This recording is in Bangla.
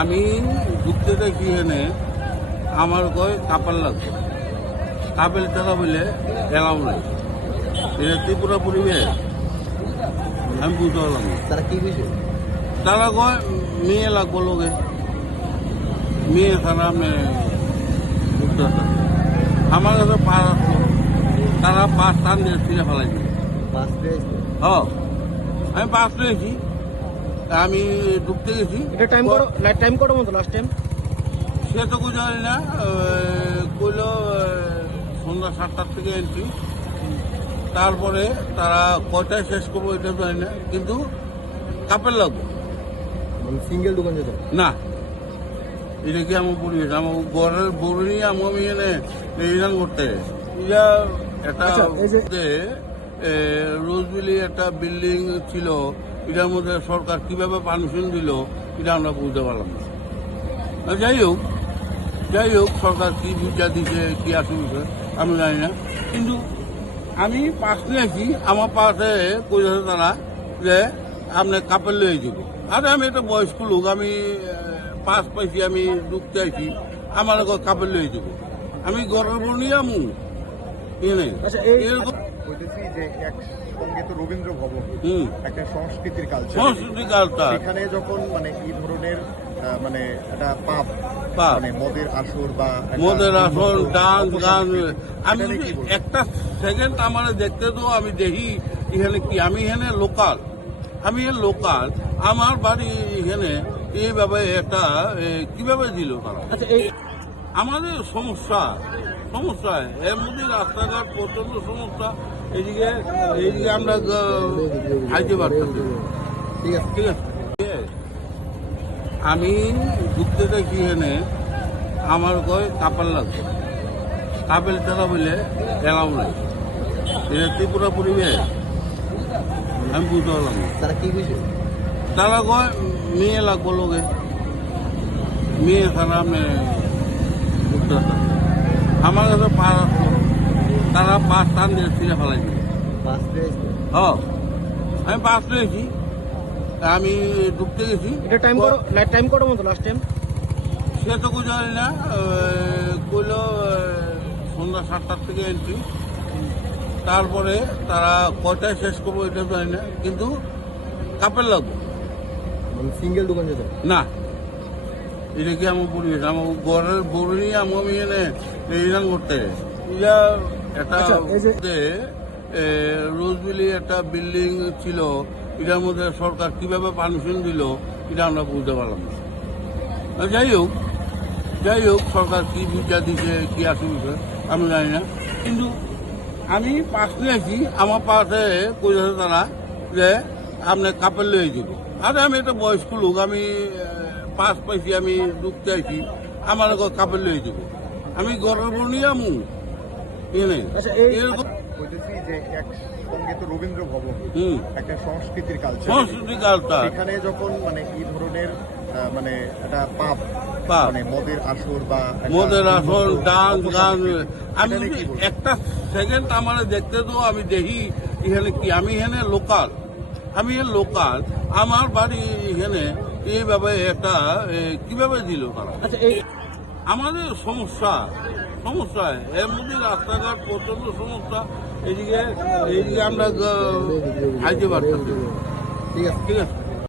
আমি ঢুকতে দেখি এনে আমার কয় কাপাল লাগবে। কাপেল টাকা বলে এলাম নাই। এটা ত্রিপুরা পরিবেশ। আমি বুঝতে পারলাম তারা কি বিষয়? তারা কয় মেয়ে লাগবো লোকে। মেয়ে ছাড়া আমি ঢুকতে। আমার কাছে পাস আসলো তারা পাস টান দিয়ে ফেলাই দিল পেয়েছে? হ আমি পাস পেয়েছি। আমি ঢুকতে গেছি। এটা টাইম করো টাইম করো মতো লাস্ট টাইম সে তো জানি না কইল সন্ধ্যা সাতটার থেকে এন্ট্রি। তারপরে তারা কয়টায় শেষ করব এটা জানি না কিন্তু কাপের লাগবে। মানে সিঙ্গেল দোকান যেত না। এটা কি আমার পরিবেশ? আমার ঘরের বড় নিয়ে আমি আমি এনে রিজান করতে। এটা একটা আচ্ছা, রোজবিলি একটা বিল্ডিং ছিল এটার মধ্যে সরকার কীভাবে পারমিশন দিল এটা আমরা বুঝতে পারলাম না। যাই হোক যাই হোক সরকার কি বুঝা দিছে কি আসবে আমি জানি না। কিন্তু আমি পাশ নিয়েছি আমার পাশে কইছে তারা যে আপনি কাপড় লয়ে যাব। আরে আমি একটা বয়স্ক লোক আমি পাস পাইছি আমি ঢুকতে আইছি আমার কাপড় লয়ে যাব। আমি বউ নিয়ে আমু আচ্ছা, এরকম বলতেছি যে এক সঙ্গে তো রবীন্দ্র ভবন হুম। একটা সংস্কৃতির কালচার সংস্কৃতি কালচার সেখানে যখন মানে এই ধরনের মানে একটা পাপ। মানে মদের আসর বা মদের উন্মুক্ত ডান্স গান আমি কি একটা সেকেন্ড আমার দেখতে তো আমি দেখি এখানে কি? আমি এখানে লোকাল আমি লোকাল আমার বাড়ি এখানে এইভাবে একটা কীভাবে দিল তারা? আচ্ছা এই আমাদের সমস্যা সমস্যা এর মধ্যে রাস্তাঘাট প্রচণ্ড সমস্যা। এদিকে এইদিকে আমরা খাইতে পারতেছি। না। ঠিক আছে ঠিক আছে। আমি ঢুকতে দেখি এনে আমার কয় কাপাল লাগবে। কাপেল টাকা বলে এলাম নাই। এটা ত্রিপুরা পরিবেশ। আমি বুঝতে পারলাম তারা কি বিষয় তারা কয় মেয়ে লাগবো লোকে মেয়ে ছাড়া পারতাম না। আমার কাছে পাস তারা পাস টান দিয়ে ছিঁড়ে ফেলাই দিল। পাস পেয়েছে হ। আমি পাস পেয়েছি তা আমি ঢুকতে গেছি এটা টাইম করো টাইম করো মতো লাস্ট টাইম সে তো জানি না কইল সন্ধ্যা সাতটার থেকে এন্ট্রি তারপরে তারা কয়টায় শেষ করব এটা জানি না কিন্তু কাপের লাগবে। মানে সিঙ্গেল দোকান যেত না। এটা কি আমার পরিবেশ আমার ঘরের বড় নিয়ে আমি এনে রিজান করতে। এটা একটা আচ্ছা, রোজবিলি একটা বিল্ডিং ছিল এটার মধ্যে সরকার কীভাবে পারমিশন দিল এটা আমরা বুঝতে পারলাম না। যাই হোক যাই হোক সরকার কি বুঝা দিছে কি আসবে আমি জানি না। কিন্তু আমি পাশ নিয়েছি আমার পাশে কইছে তারা যে আপনি কাপড় লয়ে যাব আরে আমি একটা বয়স্ক লোক আমি পাস পাইছি আমি ঢুকতে আইছি আমার কাপড় লয়ে যাব। আমি বউ নিয়ে আমু। রবীন্দ্র ভবন হুম। একটা সংস্কৃতির কালচার সংস্কৃতি কালচার সেখানে যখন মানে এই ধরনের মানে একটা পাপ। মানে মদের আসর বা মদের ডান্স গান আমি? একটা সেকেন্ড আমার দেখতে তো আমি দেখি এখানে কি? আমি এখানে লোকাল আমি লোকাল আমার বাড়ি এখানে এইভাবে একটা কীভাবে দিল তারা? আচ্ছা আমাদের সমস্যা সমস্যা, এর মধ্যে রাস্তাঘাট প্রচণ্ড সমস্যা, এদিকে এইদিকে আমরা খাইতে পারতেছি ঠিক আছে ঠিক আছে।